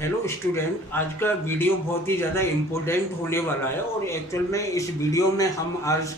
Hello student, आज का video बहुत ही ज़्यादा इम्पोर्टेंट होने वाला है और एक्चुअल में इस वीडियो में हम आज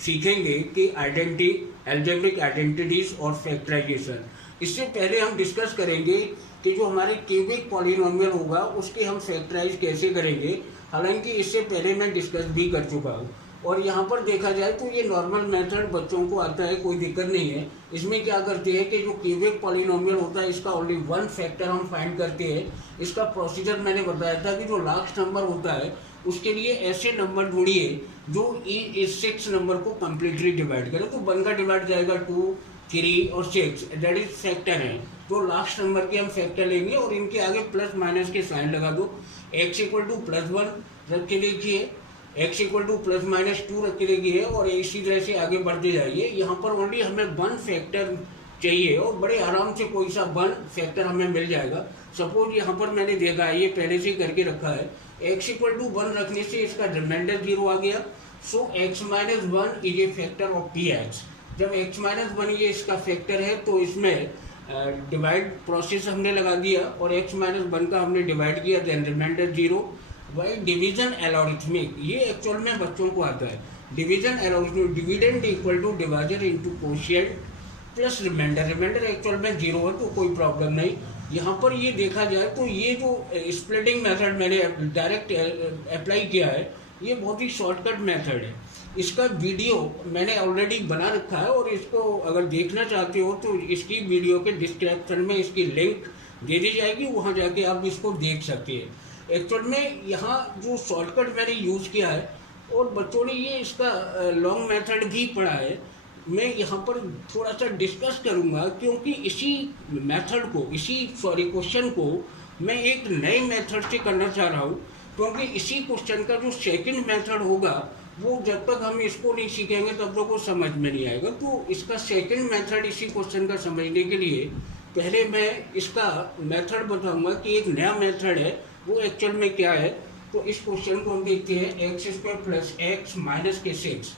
सीखेंगे कि एल्जेब्रिक आइडेंटिटीज और फैक्टराइजेशन। इससे पहले हम डिस्कस करेंगे कि जो हमारे क्यूबिक पॉलिनोमियल होगा उसके हम फैक्टराइज कैसे करेंगे। हालांकि इससे पहले मैं डिस्कस भी कर चुका हूँ और यहाँ पर देखा जाए तो ये नॉर्मल मेथड बच्चों को आता है, कोई दिक्कत नहीं है। इसमें क्या करते हैं कि जो क्यूबिक पॉलिनोमियल होता है इसका ओनली वन फैक्टर हम फाइंड करते हैं। इसका प्रोसीजर मैंने बताया था कि जो लास्ट नंबर होता है उसके लिए ऐसे नंबर ढूंढिए जो इस 6 नंबर को कम्प्लीटली डिवाइड करे। तो 1 का डिवाइड जाएगा 2, 3 और 6, दैट इज फैक्टर है। तो लास्ट नंबर के हम फैक्टर लेंगे और इनके आगे प्लस माइनस के साइन लगा दो। x इक्वल टू +1 रख के देखिए, x इक्वल टू ±2 रख के देखिए और इसी तरह से आगे बढ़ते जाइए। यहाँ पर ओनली हमें 1 फैक्टर चाहिए और बड़े आराम से कोई सा 1 फैक्टर हमें मिल जाएगा। सपोज यहाँ पर मैंने देखा है, ये पहले से करके रखा है, x इक्वल टू 1 रखने से इसका रिमाइंडर 0 आ गया। सो x minus 1 is a factor of px। जब x माइनस 1 ये इसका फैक्टर है तो इसमें डिवाइड प्रोसेस हमने लगा दिया और x माइनस 1 का हमने डिवाइड किया, देन रिमाइंडर 0। वही डिवीजन एलॉरिथमिक, ये एक्चुअल में बच्चों को आता है। Division algorithmic, dividend equal to divisor into quotient plus remainder. Remainder actual में 0 है तो कोई प्रॉब्लम नहीं। यहाँ पर ये देखा जाए तो ये जो स्प्लिटिंग मेथड मैंने डायरेक्ट अप्लाई किया है ये बहुत ही शॉर्टकट मेथड है। इसका वीडियो मैंने ऑलरेडी बना रखा है और इसको अगर देखना चाहते हो तो इसकी वीडियो के डिस्क्रिप्शन में इसकी लिंक दे दी जाएगी, वहाँ जाके आप इसको देख सकते हैं। एक्चुअल में यहाँ जो शॉर्टकट मैंने यूज़ किया है और बच्चों ने ये इसका लॉन्ग मेथड भी पढ़ा है, मैं यहाँ पर थोड़ा सा डिस्कस करूँगा क्योंकि इसी मेथड को, क्वेश्चन को मैं एक नए मेथड से करना चाह रहा हूँ। क्योंकि इसी क्वेश्चन का जो सेकंड मेथड होगा वो जब तक हम इसको नहीं सीखेंगे तब तक वो समझ में नहीं आएगा। तो इसका सेकंड मेथड इसी क्वेश्चन का समझने के लिए पहले मैं इसका मेथड बताऊंगा कि एक नया मेथड है वो एक्चुअल में क्या है। तो इस क्वेश्चन को हम देखते हैं, x² प्लस x माइनस के 6।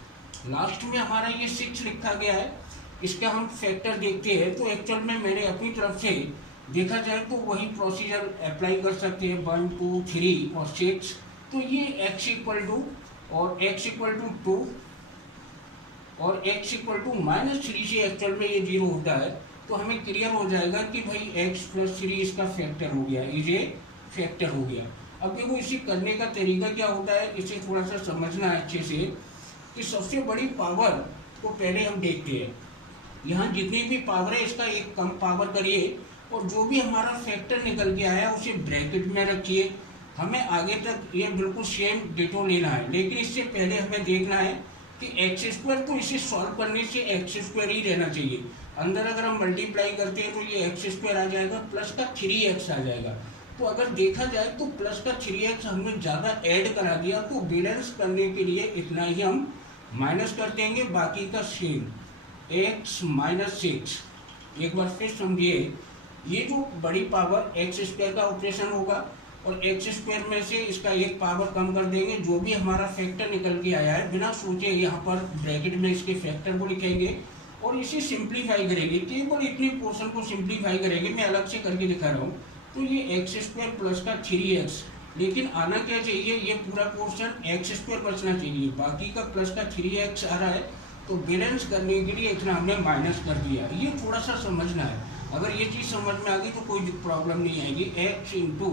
लास्ट में हमारा ये 6 लिखा गया है, इसका हम फैक्टर देखते हैं। तो एक्चुअल में मैंने अपनी तरफ से देखा जाए तो वही प्रोसीजर अप्लाई कर सकते हैं, 1, 2, 3 और 6। तो ये x इक्वल टू और x इक्वल टू 2 और x इक्वल टू -3 से एक्चुअल में ये 0 होता है। तो हमें क्लियर हो जाएगा कि भाई x प्लस 3 इसका फैक्टर हो गया, ये फैक्टर हो गया। अब देखो इसे करने का तरीका क्या होता है, इसे थोड़ा सा समझना है अच्छे से कि सबसे बड़ी पावर को पहले हम देखते हैं। यहाँ जितनी भी पावर है इसका एक कम पावर करिए और जो भी हमारा फैक्टर निकल के आया उसे ब्रैकेट में रखिए। हमें आगे तक ये बिल्कुल सेम डिटो लेना है, लेकिन इससे पहले हमें देखना है कि x² तो इसे सॉल्व करने से x² ही रहना चाहिए। अंदर अगर हम मल्टीप्लाई करते हैं तो ये x² आ जाएगा, प्लस का 3x आ जाएगा। तो अगर देखा जाए तो प्लस का 3x हमने ज़्यादा ऐड करा दिया, तो बैलेंस करने के लिए इतना ही हम माइनस कर देंगे, बाकी का सेम x माइनस 6। एक बार फिर समझिए, ये जो बड़ी पावर x² का ऑपरेशन होगा और x² में से इसका एक पावर कम कर देंगे। जो भी हमारा फैक्टर निकल के आया है बिना सोचे यहाँ पर ब्रैकेट में इसके फैक्टर को लिखेंगे और इसे सिंप्लीफाई करेंगे। केवल इतने पोर्शन को सिंप्लीफाई करेंगे, मैं अलग से करके दिखा रहा हूँ। तो ये x² प्लस का 3x, लेकिन आना क्या चाहिए, ये पूरा पोर्शन x² बचना चाहिए, बाकी का प्लस का 3x आ रहा है। तो बैलेंस करने के लिए इतना हमने माइनस कर दिया। ये थोड़ा सा समझना है, अगर ये चीज़ समझ में आ गई तो कोई प्रॉब्लम नहीं आएगी। x इंटू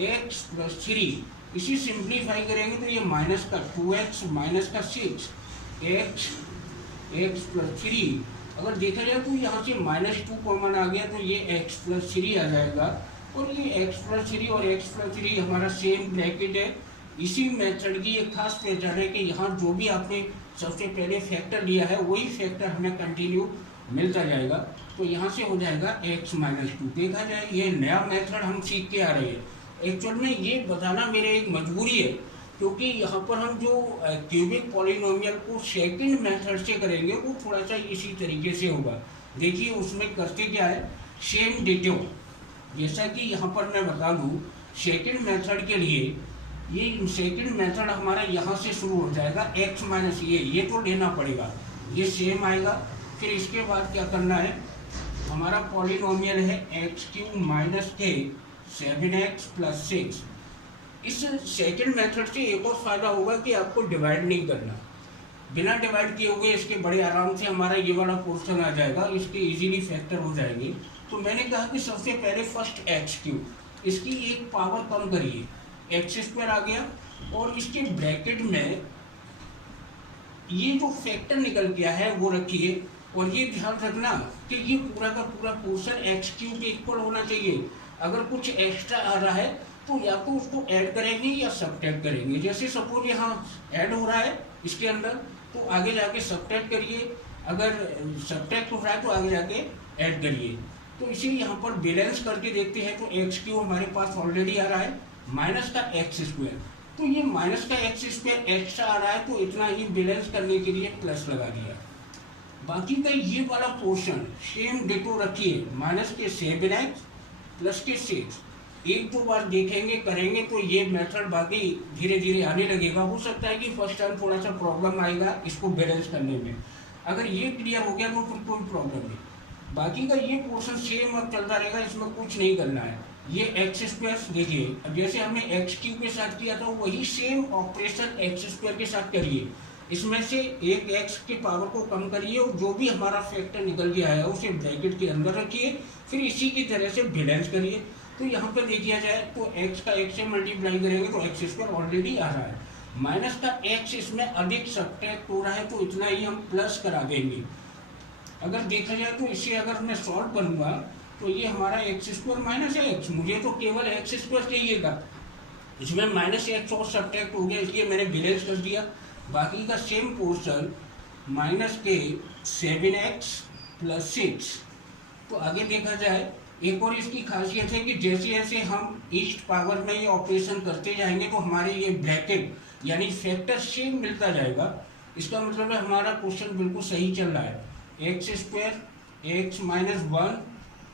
x प्लस 3, इसी सिंप्लीफाई करेंगे तो ये माइनस का 2x माइनस का 6, x प्लस 3। अगर देखा जाए तो यहाँ से -2 कॉमन आ गया तो ये x प्लस 3 आ जाएगा और ये x प्लस 3 और x प्लस 3 हमारा सेम ब्रैकेट है। इसी मेथड की एक खास पहचान है कि यहाँ जो भी आपने सबसे पहले फैक्टर लिया है वही फैक्टर हमें कंटिन्यू मिलता जाएगा। तो यहाँ से हो जाएगा x माइनस 2। देखा जाए ये नया मेथड हम सीख के आ रहे हैं। एक्चुअल में ये बताना मेरे एक मजबूरी है क्योंकि यहाँ पर हम जो क्यूबिक पॉलिनोमियल को सेकंड मेथड से करेंगे वो थोड़ा सा इसी तरीके से होगा। देखिए उसमें करते क्या है, सेम डिटो। जैसा कि यहाँ पर मैं बता दूँ, सेकंड मेथड के लिए ये सेकंड मेथड हमारा यहाँ से शुरू हो जाएगा, x माइनस ये तो लेना पड़ेगा, ये सेम आएगा। फिर इसके बाद क्या करना है, हमारा पॉलिनोमियल है x³ minus k 7x plus 6। इस सेकंड मेथड से एक और फायदा होगा कि आपको डिवाइड नहीं करना, बिना डिवाइड किए हुए इसके बड़े आराम से हमारा ये वाला पोर्शन आ जाएगा, इसके इजीली फैक्टर हो जाएंगे। तो मैंने कहा कि सबसे पहले फर्स्ट एक्स क्यूब, इसकी एक पावर कम करिए, एक्स स्क्वायर आ गया, और इसके ब्रैकेट में ये जो फैक्टर निकल गया है वो रखिए। और ये ध्यान रखना कि ये पूरा का पूरा पोर्शन एक्स क्यूब के इक्वल होना चाहिए। अगर कुछ एक्स्ट्रा आ रहा है तो या तो उसको ऐड करेंगे या सब्ट्रैक्ट करेंगे। जैसे सपोज यहाँ ऐड हो रहा है इसके अंदर, तो आगे जाके सब्ट्रैक्ट करिए, अगर सब्ट्रैक्ट हो रहा है तो आगे जाके ऐड करिए। तो इसे यहाँ पर बैलेंस करके देखते हैं। तो एक्स क्यूब हमारे पास ऑलरेडी आ रहा है, माइनस का एक्स स्क्वायर, तो ये माइनस का एक्स स्क्वायर एक्स्ट्रा आ रहा है, तो इतना ही बैलेंस करने के लिए प्लस लगा दिया। बाकी का ये वाला पोर्शन सेम डिटो रखिए, माइनस के 7x प्लस के 6। एक दो बार देखेंगे करेंगे तो ये मेथड बाकी धीरे धीरे आने लगेगा। हो सकता है कि फर्स्ट टाइम थोड़ा सा प्रॉब्लम आएगा इसको बैलेंस करने में, अगर ये क्लियर हो गया तो फिर कोई प्रॉब्लम नहीं। बाकी का ये पोर्शन सेम अब चलता रहेगा, इसमें कुछ नहीं करना है। ये एक्स स्क्वायर देखिए, अब जैसे हमने एक्स क्यूब के साथ किया था वही सेम ऑपरेशन एक्स स्क्वायर के साथ करिए। इसमें से एक एक्स के पावर को कम करिए और जो भी हमारा फैक्टर निकल गया है उसे ब्रैकेट के अंदर रखिए, फिर इसी की तरह से बैलेंस करिए। तो यहाँ पर देखिए जाए तो एक्स का एक्स से मल्टीप्लाई करेंगे तो एक्स स्क्वायर ऑलरेडी आ रहा है, माइनस का एक्स इसमें अधिक सब्ट्रैक्ट हो रहा है तो इतना ही हम प्लस करा देंगे। अगर देखा जाए तो इसे अगर मैं सॉल्व करूँगा तो ये हमारा एक्स स्क्वायर माइनस एक्स, मुझे तो केवल एक्स स्क्वायर चाहिएगा, इसमें माइनस एक्स और सब्ट्रैक्ट हो गया इसलिए मैंने बैलेंस कर दिया। बाकी का सेम पोर्शन माइनस के 7x प्लस 6। तो आगे देखा जाए एक और इसकी खासियत है कि जैसे जैसे हम ईस्ट पावर में ये ऑपरेशन करते जाएंगे तो हमारे ये ब्रैकेट यानी फैक्टर सेम मिलता जाएगा। इसका मतलब है हमारा क्वेश्चन बिल्कुल सही चल रहा है। X square x minus 1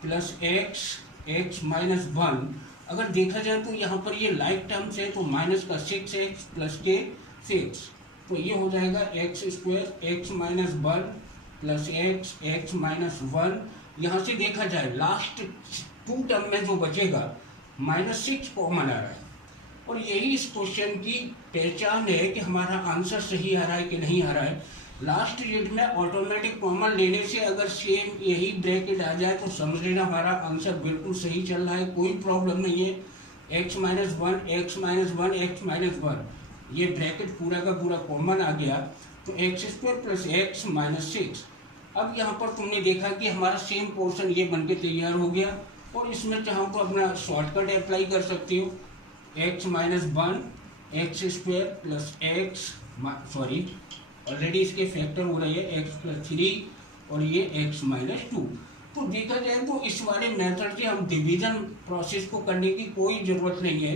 plus x minus 1, अगर देखा जाए तो यहाँ पर ये लाइक टर्म्स है तो माइनस का 6x प्लस के 6, तो ये हो जाएगा x square x minus 1 plus x minus 1। यहाँ से देखा जाए लास्ट 2 टर्म में जो बचेगा -6 कॉमन आ रहा है, और यही इस क्वेश्चन की पहचान है कि हमारा आंसर सही आ रहा है कि नहीं आ रहा है। लास्ट यूनिट में ऑटोमेटिक कॉमन लेने से अगर सेम यही ब्रैकेट आ जाए तो समझ लेना हमारा आंसर बिल्कुल सही चल रहा है, कोई प्रॉब्लम नहीं है। X minus 1 x minus 1 x minus 1, ये ब्रैकेट पूरा का पूरा कॉमन आ गया तो x square plus x minus 6। अब यहाँ पर तुमने देखा कि हमारा सेम पोर्शन ये बनके तैयार हो गया, और इसमें चाहो तो अपना शॉर्टकट अप्लाई कर सकते हो। X minus 1 x square plus x already इसके फैक्टर हो रहे हैं एक्स प्लस 3 और ये एक्स माइनस 2। तो देखा जाए तो इस वाले मेथड से हम डिवीजन प्रोसेस को करने की कोई ज़रूरत नहीं है,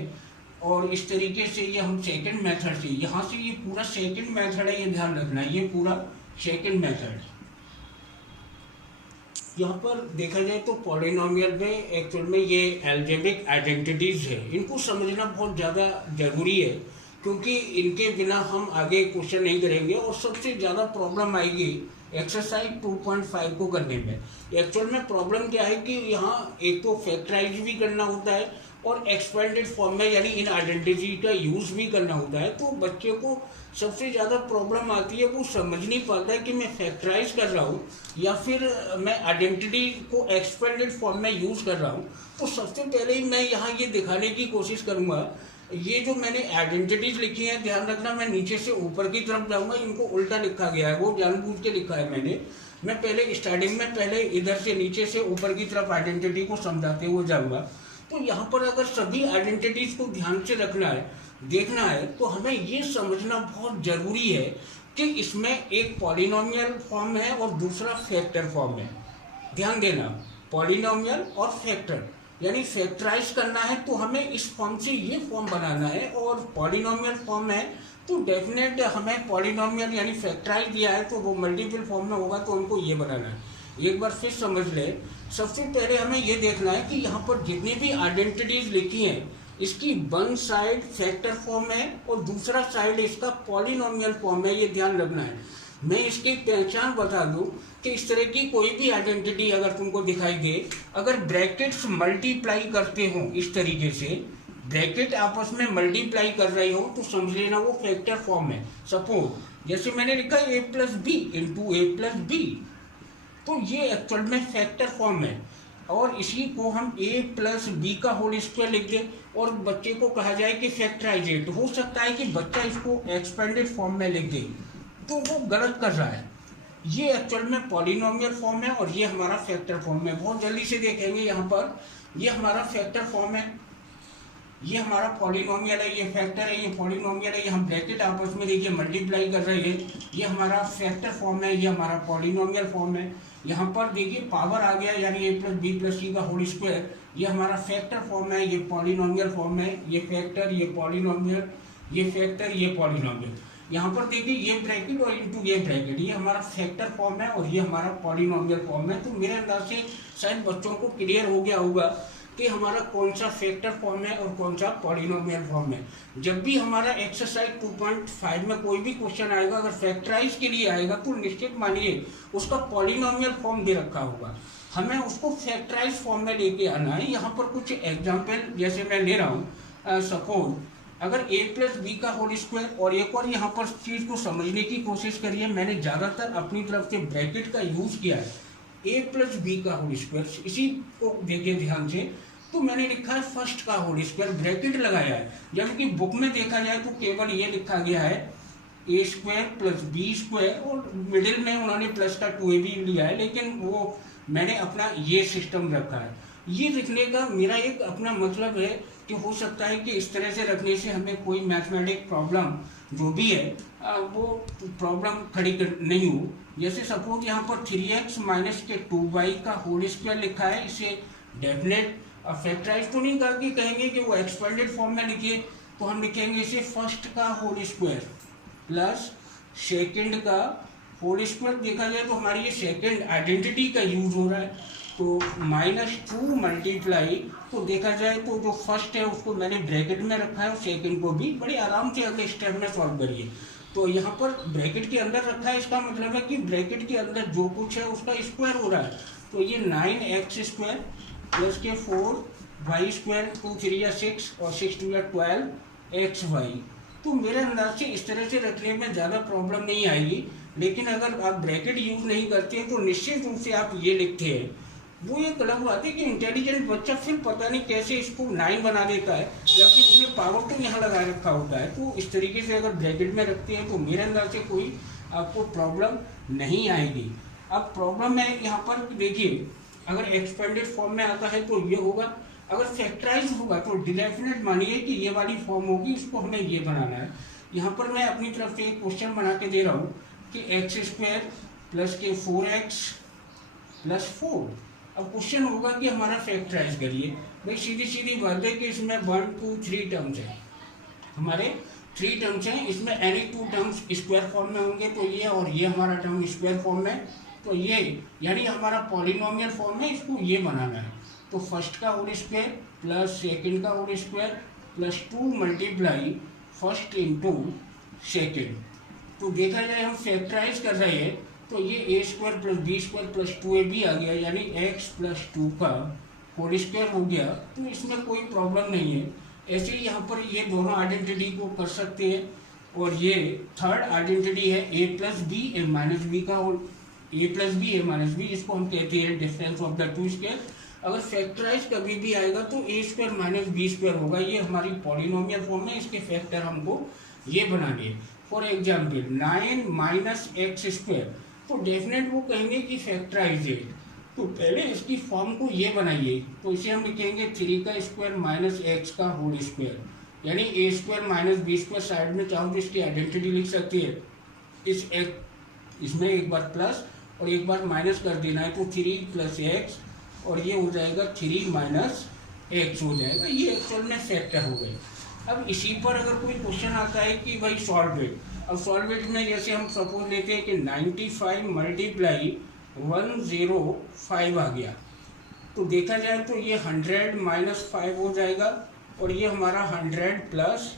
और इस तरीके से ये हम सेकंड मेथड से, यहाँ से ये पूरा सेकंड मेथड है, ये ध्यान रखना है, ये पूरा सेकंड मेथड। यहाँ पर देखा जाए तो पॉलिनोमियल में एक्चुअल में ये एल्जेब्रिक आइडेंटिटीज है, इनको समझना बहुत ज़्यादा ज़रूरी है, क्योंकि इनके बिना हम आगे क्वेश्चन नहीं करेंगे और सबसे ज़्यादा प्रॉब्लम आएगी एक्सरसाइज 2.5 को करने में। एक्चुअल में प्रॉब्लम क्या है कि यहाँ एक तो फैक्टराइज भी करना होता है और एक्सपेंडेड फॉर्म में यानी इन आइडेंटिटी का यूज़ भी करना होता है। तो बच्चे को सबसे ज़्यादा प्रॉब्लम आती है, वो समझ नहीं पाता है कि मैं फैक्टराइज कर रहा हूँ या फिर मैं आइडेंटिटी को एक्सपेंडेड फॉर्म में यूज़ कर रहा हूँ। तो सबसे पहले ही मैं यहाँ ये दिखाने की कोशिश करूँगा, ये जो मैंने आइडेंटिटीज लिखी हैं ध्यान रखना, मैं नीचे से ऊपर की तरफ जाऊँगा, इनको उल्टा लिखा गया है, वो जानबूझ के लिखा है मैंने। मैं पहले स्टार्टिंग में पहले इधर से नीचे से ऊपर की तरफ आइडेंटिटी को समझाते हुए जाऊँगा। तो यहाँ पर अगर सभी आइडेंटिटीज को ध्यान से रखना है, देखना है, तो हमें ये समझना बहुत ज़रूरी है कि इसमें एक पॉलिनोमियल फॉर्म है और दूसरा फैक्टर फॉर्म है। ध्यान देना, पॉलिनोमियल और फैक्टर, यानी फैक्टराइज करना है तो हमें इस फॉर्म से ये फॉर्म बनाना है, और पॉलिनोमियल फॉर्म है तो डेफिनेट हमें पॉलिनोमियल यानी फैक्टराइज दिया है तो वो मल्टीपल फॉर्म में होगा तो उनको ये बनाना है। एक बार फिर समझ ले, सबसे पहले हमें ये देखना है कि यहाँ पर जितनी भी आइडेंटिटीज लिखी हैं इसकी वन साइड फैक्टर फॉर्म है और दूसरा साइड इसका पॉलिनोमियल फॉर्म है, ये ध्यान रखना है। मैं इसकी पहचान बता दूं कि इस तरह की कोई भी आइडेंटिटी अगर तुमको दिखाई दे, अगर ब्रैकेट्स मल्टीप्लाई करते हो इस तरीके से, ब्रैकेट आपस में मल्टीप्लाई कर रही हो, तो समझ लेना वो फैक्टर फॉर्म है। सपोज जैसे मैंने लिखा a plus B into A plus B, तो ये एक्चुअल में फैक्टर फॉर्म है। और इसी को हम a प्लस बी का होल स्क्वायर लिख दें और बच्चे को कहा जाए कि फैक्टराइज इट। हो सकता है कि बच्चा इसको एक्सपेंडेड फॉर्म में लिख दे, तो वो गलत कर रहा है। ये एक्चुअल में पॉलिनोमियल फॉर्म है और ये हमारा फैक्टर फॉर्म है। बहुत जल्दी से देखेंगे यहाँ पर, ये हमारा फैक्टर फॉर्म है, ये हमारा पॉलिनोमियल है, ये फैक्टर है, ये पॉलिनोमियल है। ये हम ब्रैकेट आपस में देखिए मल्टीप्लाई कर रहे हैं, ये हमारा फैक्टर फॉर्म है, ये हमारा पॉलिनोमियल फॉर्म है। यहाँ पर देखिए पावर आ गया, यानी a प्लस बी प्लस सी का होल स्क्वायर, ये हमारा फैक्टर फॉर्म है, ये पॉलिनोमियल फॉर्म है, ये फैक्टर, ये पॉलिनोमियल, ये फैक्टर, ये पॉलिनोमियल। यहाँ पर देखिए ये ब्रैकेट और इनटू ये ब्रैकेट, ये हमारा फैक्टर फॉर्म है और ये हमारा पॉलिनोमियल फॉर्म है। तो मेरे अंदाज से शायद बच्चों को क्लियर हो गया होगा कि हमारा कौन सा फैक्टर फॉर्म है और कौन सा पॉलिनोमियल फॉर्म है। जब भी हमारा एक्सरसाइज 2.5 में कोई भी क्वेश्चन आएगा, अगर फैक्टराइज के लिए आएगा, तो निश्चित मानिए उसका पॉलिनोमियल फॉर्म दे रखा होगा, हमें उसको फैक्टराइज फॉर्म में लेके आना है। यहाँ पर कुछ एग्जाम्पल जैसे मैं ले रहा हूँ, सपोज अगर a प्लस बी का होल स्क्वायर, और एक और यहाँ पर चीज़ को समझने की कोशिश करिए, मैंने ज़्यादातर अपनी तरफ से ब्रैकेट का यूज़ किया है, a प्लस बी का होल स्क्वायर, इसी को देखिए ध्यान से। तो मैंने लिखा है फर्स्ट का होल स्क्वायर, ब्रैकेट लगाया है, जबकि बुक में देखा जाए तो केवल ये लिखा गया है a square plus B square, और मिडिल में उन्होंने प्लस का 2ab लिया है, लेकिन वो मैंने अपना ये सिस्टम रखा है। ये लिखने का मेरा एक अपना मतलब है कि हो सकता है कि इस तरह से रखने से हमें कोई मैथमेटिक प्रॉब्लम जो भी है वो प्रॉब्लम खड़ी नहीं हो। जैसे सपोज यहाँ पर 3x माइनस के 2y का होल स्क्वायर लिखा है, इसे डेफिनेट फैक्टराइज तो नहीं करके कहेंगे कि वो एक्सपेंडेड फॉर्म में लिखिए, तो हम लिखेंगे इसे फर्स्ट का होल स्क्वायर प्लस सेकेंड का होल स्क्वायर। देखा जाए तो हमारी ये सेकेंड आइडेंटिटी का यूज हो रहा है, तो -2 मल्टीप्लाई, तो देखा जाए तो जो फर्स्ट है उसको मैंने ब्रैकेट में रखा है और सेकंड को भी बड़े आराम से अगले स्टेप में सॉल्व करिए। तो यहाँ पर ब्रैकेट के अंदर रखा है, इसका मतलब है कि ब्रैकेट के अंदर जो कुछ है उसका स्क्वायर हो रहा है। तो ये 9x स्क्वायर प्लस के 4y स्क्वायर, 2 3 या 6 और 6 2 या 12xy। तो मेरे अंदाज से इस तरह से रखने में ज़्यादा प्रॉब्लम नहीं आएगी। लेकिन अगर आप ब्रैकेट यूज नहीं करते हैं तो निश्चित रूप से आप ये लिखते हैं, वो ये गलत बात है कि इंटेलिजेंट बच्चा फिर पता नहीं कैसे इसको 9 बना देता है, जबकि उसने पावर तो यहाँ लगा रखा होता है। तो इस तरीके से अगर ब्रैकेट में रखते हैं तो मेरे अंदाज से कोई आपको प्रॉब्लम नहीं आएगी। अब प्रॉब्लम है यहाँ पर देखिए, अगर एक्सपेंडेड फॉर्म में आता है तो ये होगा, अगर फैक्टराइज होगा तो डेफिनेट मानिए कि ये वाली फॉर्म होगी, इसको हमें ये बनाना है। यहाँ पर मैं अपनी तरफ से एक क्वेश्चन बना के दे रहा हूँ कि एक्स स्क्वायर प्लस के 4x प्लस 4। अब क्वेश्चन होगा कि हमारा फैक्टराइज करिए। भाई सीधी सीधी बात है कि इसमें 1 2 3 टर्म्स हैं, हमारे 3 टर्म्स हैं, इसमें एनी 2 टर्म्स स्क्वायर फॉर्म में होंगे, तो ये और ये हमारा टर्म स्क्वायर फॉर्म में, तो ये यानी हमारा पॉलिनोमियल फॉर्म में इसको ये बनाना है। तो फर्स्ट का होल स्क्वायर प्लस सेकेंड का whole square plus 2 multiply first into second. तो देखा जाए हम फैक्टराइज कर रहे हैं तो ये a square plus B square plus 2ab आ गया, यानी x प्लस 2 का होल स्क्वायर हो गया। तो इसमें कोई प्रॉब्लम नहीं है। ऐसे ही यहाँ पर ये दोनों आइडेंटिटी को कर सकते हैं। और ये थर्ड आइडेंटिटी है a plus b a minus b का whole, a plus b a minus b, जिसको हम कहते हैं difference of the two square. अगर फैक्टराइज कभी भी आएगा तो a square minus B square होगा। ये हमारी पॉलिनोमियल फॉर्म है, इसके फैक्टर हमको ये बनाने हैं। For example 9 minus x square, तो डेफिनेट वो कहेंगे कि फैक्टराइज है, तो पहले इसकी फॉर्म को ये बनाइए। तो इसे हम लिखेंगे 3 का स्क्वायर माइनस एक्स का होल स्क्वायर, यानी a square minus B square. Side में चाहो तो इसकी आइडेंटिटी लिख सकती है, इसमें एक बार प्लस और एक बार माइनस कर देना है, तो 3 प्लस एक्स और ये हो जाएगा 3 माइनस एक्स हो जाएगा। ये एक्चुअल में फैक्टर हो गए। अब इसी पर अगर कोई क्वेश्चन आता है कि भाई सॉल्व इट, अब सॉल्व इट में जैसे हम सपोज लेते हैं कि 95 मल्टीप्लाई 105 आ गया, तो देखा जाए तो ये 100 माइनस 5 हो जाएगा और ये हमारा 100 प्लस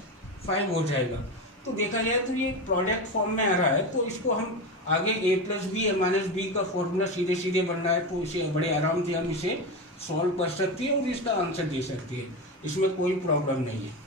5 हो जाएगा। तो देखा जाए तो ये प्रोडक्ट फॉर्म में आ रहा है, तो इसको हम आगे a प्लस बी या माइनस बी का फॉर्मूला सीधे सीधे बन रहा है, तो इसे बड़े आराम से हम इसे सॉल्व कर सकते हैं और इसका आंसर दे सकते हैं, इसमें कोई प्रॉब्लम नहीं है।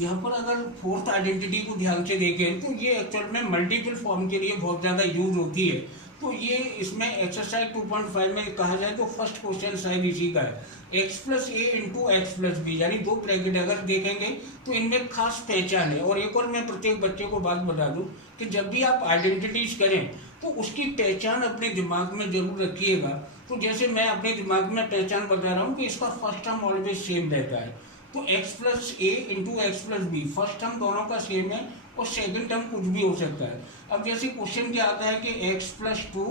यहाँ पर अगर फोर्थ आइडेंटिटी को ध्यान से देखें तो ये एक्चुअल में मल्टीपल फॉर्म के लिए बहुत ज़्यादा यूज होती है। तो ये इसमें एक्सरसाइज 2.5 में कहा जाए तो फर्स्ट क्वेश्चन शायद इसी का है, x plus a into x plus B, यानी दो ब्रैकेट अगर देखेंगे तो इनमें खास पहचान है। और एक और मैं प्रत्येक बच्चे को बात बता दूं कि जब भी आप आइडेंटिटीज करें तो उसकी पहचान अपने दिमाग में जरूर रखिएगा। तो जैसे मैं अपने दिमाग में पहचान बता रहा हूँ कि इसका फर्स्ट टर्म ऑलवेज सेम रहता है, तो x plus a into x plus b first term दोनों का सेम है और सेकंड टर्म कुछ भी हो सकता है। अब जैसे क्वेश्चन क्या आता है कि x plus two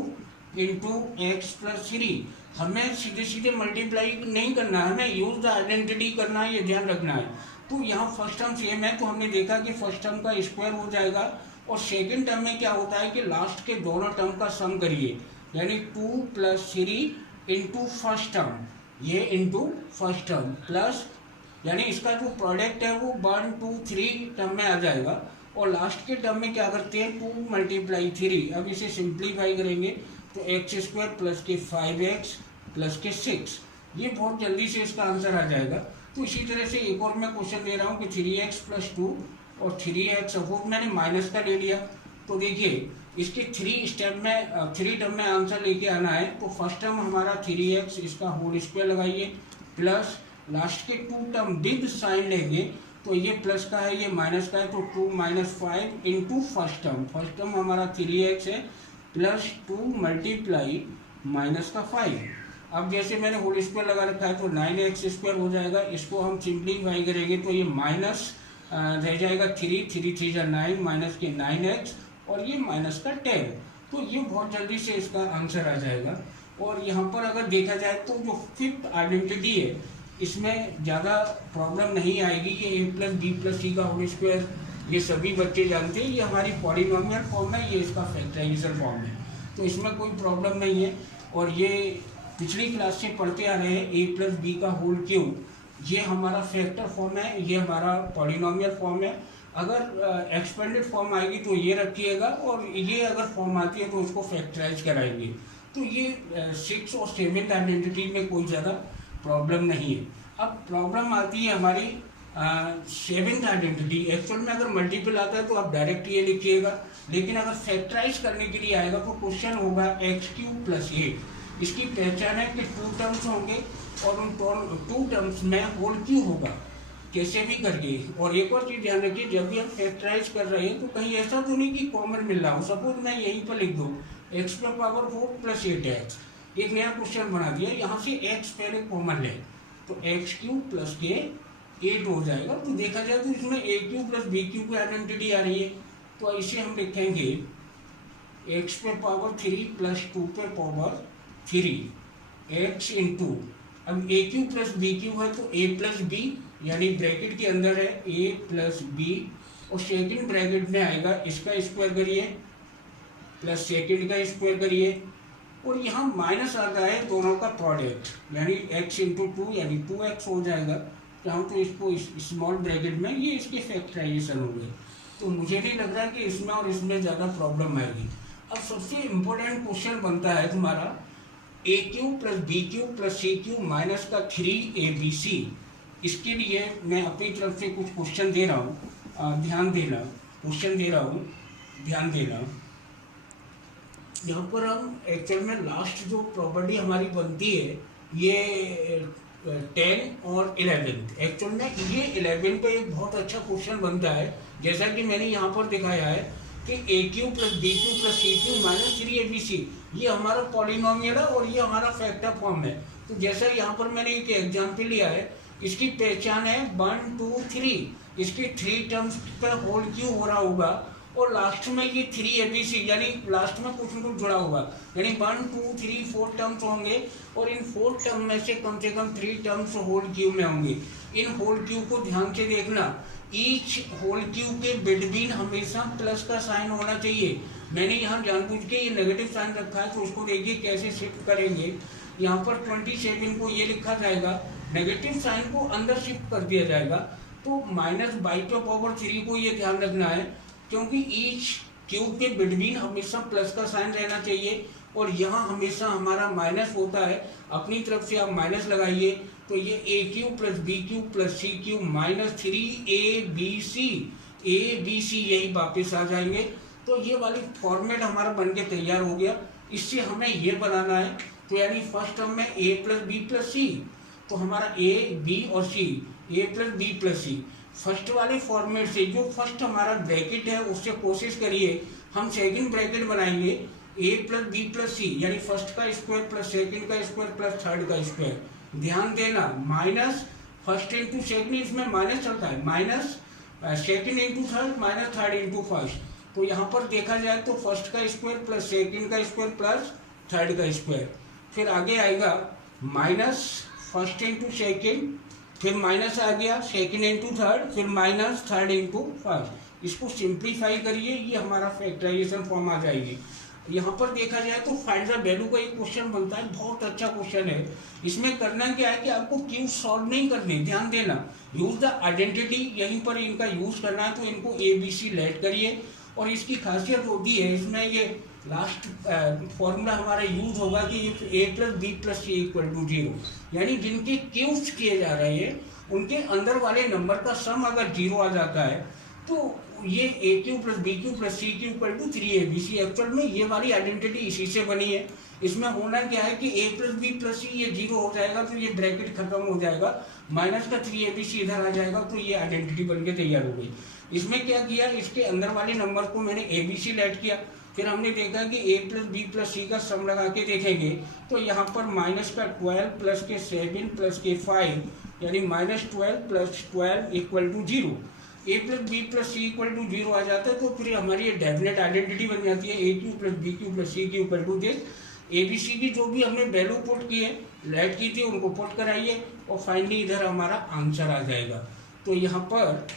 into x plus three, हमें सीधे सीधे मल्टीप्लाई नहीं करना है, हमें यूज द आइडेंटिटी करना है, ये ध्यान रखना है। तो यहाँ फर्स्ट टर्म सेम है तो हमने देखा कि फर्स्ट टर्म का स्क्वायर हो जाएगा और सेकेंड टर्म में क्या होता है कि लास्ट के दोनों टर्म का सम करिए, यानी 2 प्लस 3 इंटू फर्स्ट टर्म, ये इंटू फर्स्ट टर्म प्लस, यानी इसका जो प्रोडक्ट है वो 1 2 3 टर्म में आ जाएगा और लास्ट के टर्म में क्या करते हैं 2 मल्टीप्लाई 3। अब इसे सिंप्लीफाई करेंगे तो एक्स स्क्वायर प्लस के 5x प्लस के 6, ये बहुत जल्दी से इसका आंसर आ जाएगा। तो इसी तरह से एक और मैं क्वेश्चन दे रहा हूँ कि 3x प्लस 2 और 3x, सपोज मैंने माइनस का ले लिया, तो देखिए इसके 3 टर्म में आंसर लेके आना है। तो फर्स्ट टर्म हमारा 3x, इसका होल स्क्वायर लगाइए प्लस लास्ट के 2 टर्म विद साइन लेंगे तो ये प्लस का है ये माइनस का है, तो 2 माइनस 5 इंटू फर्स्ट टर्म हमारा 3x है प्लस 2 मल्टीप्लाई माइनस का 5। अब जैसे मैंने होल स्क्वायर लगा रखा है तो 9x स्क्वायर हो जाएगा, इसको हम सिंप्लीफाई करेंगे तो ये माइनस रह जाएगा 3 3 जा 9 माइनस के 9x और ये माइनस का 10। तो ये बहुत जल्दी से इसका आंसर आ जाएगा। और यहाँ पर अगर देखा जाए तो जो फिफ्थ आइडेंटिटी है इसमें ज़्यादा प्रॉब्लम नहीं आएगी कि a प्लस बी प्लस सी का होल स्क्वायर, ये सभी बच्चे जानते हैं, ये हमारी पॉलिनोमियल फॉर्म है, ये इसका फैक्टराइजेशन फॉर्म है, तो इसमें कोई प्रॉब्लम नहीं है। और ये पिछली क्लास से पढ़ते आ रहे हैं a प्लस बी का होल क्यूब, ये हमारा फैक्टर फॉर्म है, ये हमारा पॉलिनोमियल फॉर्म है। अगर एक्सपेंडेड फॉर्म आएगी तो ये रखिएगा और ये अगर फॉर्म आती है तो उसको फैक्टराइज कराएंगे। तो ये 6 और 7 आइडेंटिटी में कोई ज़्यादा प्रॉब्लम नहीं है। अब प्रॉब्लम आती है हमारी 7th आइडेंटिटी। एक्चुअल में अगर मल्टीपल आता है तो आप डायरेक्ट ये लिखिएगा, लेकिन अगर फैक्टराइज करने के लिए आएगा तो क्वेश्चन होगा एक्स क्यूब प्लस 8। इसकी पहचान है कि 2 टर्म्स होंगे और उन 2 टर्म्स में होल क्यूब होगा, कैसे भी करके। और एक और चीज़ ध्यान रखिए, जब भी हम फैक्टराइज कर रहे हैं तो कहीं ऐसा तो नहीं कि कॉमन मिल रहा हो। सपोज मैं यहीं पर लिख दूँ एक्स पर पावर 4 प्लस 8x, एक नया क्वेश्चन बना दिया, यहाँ से x पहले कॉमन ले तो एक्स क्यूब प्लस के 8 हो जाएगा। तो देखा जाए तो इसमें ए क्यूब प्लस बी क्यूब की आइडेंटिटी आ रही है, तो इसे हम लिखेंगे एक्स पे पावर 3 प्लस 2 पे पावर 3 एक्स इंटू, अब ए क्यूब प्लस बी क्यूब है तो ए प्लस बी, यानी ब्रैकेट के अंदर है ए प्लस बी और सेकंड ब्रैकेट में आएगा इसका स्क्वायर करिए प्लस सेकंड का स्क्वायर करिए और यहाँ माइनस आता है दोनों का प्रोडक्ट, यानी x इंटू 2 यानी 2x हो जाएगा। चाहूँ तो इसको स्मॉल ब्रैकेट में ये इसके फैक्टराइजेशन हो गए। तो मुझे नहीं लग रहा कि इसमें और इसमें ज़्यादा प्रॉब्लम आएगी। अब सबसे इम्पोर्टेंट क्वेश्चन बनता है तुम्हारा a cube plus b cube plus c cube minus का 3abc। इसके लिए मैं अपनी तरफ से कुछ क्वेश्चन दे रहा हूँ, ध्यान देना, क्वेश्चन दे रहा हूँ, ध्यान देना। यहाँ पर हम एक्चुअल में लास्ट जो प्रॉपर्टी हमारी बनती है ये 10 और 11। एक्चुअल में ये 11 पे एक बहुत अच्छा क्वेश्चन बनता है, जैसा कि मैंने यहाँ पर दिखाया है कि a cube plus b cube plus c cube minus 3abc, ये हमारा पॉलिनोमियल है और ये हमारा फैक्टर फॉर्म है। तो जैसा यहाँ पर मैंने एक एग्जाम्पल लिया है, इसकी पहचान है 1 2 3, इसके 3 टर्म्स पर होल क्यूब हो रहा होगा और लास्ट में ये 3abc, यानी लास्ट में कुछ न कुछ जुड़ा होगा, यानी 1 2 3 4 टर्म्स होंगे और इन 4 टर्म में से कम 3 टर्म्स होल क्यूब में होंगे। इन होल क्यूब को ध्यान से देखना, ईच होल क्यूब के बिटवीन हमेशा प्लस का साइन होना चाहिए। मैंने यहाँ जानबूझ के ये नेगेटिव साइन रखा है, तो उसको देखिए कैसे शिफ्ट करेंगे। यहाँ पर 27 को ये लिखा जाएगा, नेगेटिव साइन को अंदर शिफ्ट कर दिया जाएगा, तो माइनस बाई पे पावर 3 को ये ध्यान रखना है, क्योंकि ईच क्यूब के बिटवीन हमेशा प्लस का साइन रहना चाहिए और यहाँ हमेशा हमारा माइनस होता है। अपनी तरफ से आप माइनस लगाइए तो ये a cube plus b cube plus c cube minus 3abc ABC यही वापस आ जाएंगे। तो ये वाली फॉर्मेट हमारा बन के तैयार हो गया। इससे हमें ये बनाना है, तो यानी फर्स्ट टर्म में a plus B plus C, तो हमारा a b और c, a plus B plus C. First वाले फॉर्मेट से जो फर्स्ट हमारा ब्रैकेट है उससे कोशिश करिए हम सेकंड ब्रैकेट बनाएंगे a प्लस बी प्लस सी, यानी फर्स्ट का स्क्वायर प्लस सेकंड का स्क्वायर प्लस थर्ड का स्क्वायर। ध्यान देना माइनस फर्स्ट इंटू सेकंड, इसमें माइनस चलता है, minus second into third minus third into first. तो यहाँ पर देखा जाए तो फर्स्ट का स्क्वायर प्लस सेकंड का स्क्वायर प्लस थर्ड का स्क्वायर। फिर आगे आएगा माइनस फर्स्ट इंटू सेकेंड, फिर माइनस आ गया सेकंड इंटू थर्ड, फिर माइनस थर्ड इंटू फर्स्ट। इसको सिंप्लीफाई करिए, ये हमारा फैक्टराइजेशन फॉर्म आ जाएगी। यहाँ पर देखा जाए तो फाइंड द वैल्यू का एक क्वेश्चन बनता है, बहुत अच्छा क्वेश्चन है। इसमें करना क्या है कि आपको क्यूब सॉल्व नहीं करने, ध्यान देना, यूज द आइडेंटिटी, यहीं पर इनका यूज करना है। तो इनको ABC लेट करिए और इसकी खासियत होती है इसमें ये लास्ट फॉर्मूला हमारा यूज होगा कि a plus B plus C equal to 0, यानी जिनके क्यूब्स किए जा रहे हैं उनके अंदर वाले नंबर का सम अगर 0 आ जाता है तो ये a cube plus B cube plus C cube equal to 3abc। Actual में ये वाली आइडेंटिटी इसी से बनी है। इसमें होना क्या है कि a प्लस बी प्लस सी ये 0 हो जाएगा तो ये ब्रैकेट खत्म हो जाएगा, माइनस का 3abc इधर आ जाएगा, तो ये आइडेंटिटी बन के तैयार हो गई। इसमें क्या किया, इसके अंदर वाले नंबर को मैंने ABC लेट किया। फिर हमने देखा कि a प्लस बी प्लस सी का सम लगा के देखेंगे तो यहाँ पर माइनस का 12 प्लस के 7 प्लस के 5 यानी minus 12 plus 12 equal to 0। a plus B plus C equal to 0 आ जाता है तो फिर हमारी ये डेफिनेट आइडेंटिटी बन जाती है a cube plus B cube plus C cube equal to this. ABC की जो भी हमने वैल्यू पुट की है लेट की थी उनको पुट कराइए और फाइनली इधर हमारा आंसर आ जाएगा। तो यहाँ पर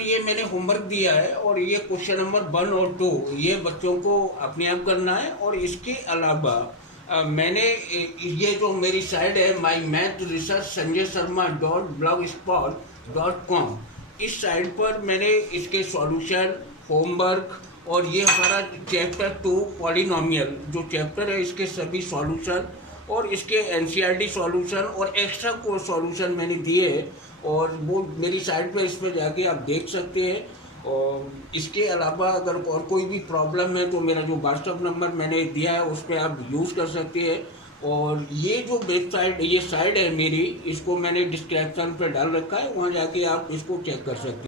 ये मैंने होमवर्क दिया है और ये क्वेश्चन नंबर 1 और 2 ये बच्चों को अपने आप करना है। और इसके अलावा मैंने ये जो मेरी साइट है माई math research Sanjay Sharma .blogspot.com, इस साइट पर मैंने इसके सॉल्यूशन, होमवर्क और ये हमारा चैप्टर 2 पॉलिनोमियल जो चैप्टर है इसके सभी सॉल्यूशन और इसके NCERT सॉल्यूशन और एक्स्ट्रा कोर्स सॉल्यूशन मैंने दिए हैं और वो मेरी साइट पर इस पर जाके आप देख सकते हैं। और इसके अलावा अगर और कोई भी प्रॉब्लम है तो मेरा जो व्हाट्सअप नंबर मैंने दिया है उस पर आप यूज़ कर सकते हैं। और ये जो वेबसाइट ये साइट है मेरी, इसको मैंने डिस्क्रिप्शन पे डाल रखा है, वहाँ जाके आप इसको चेक कर सकते हैं।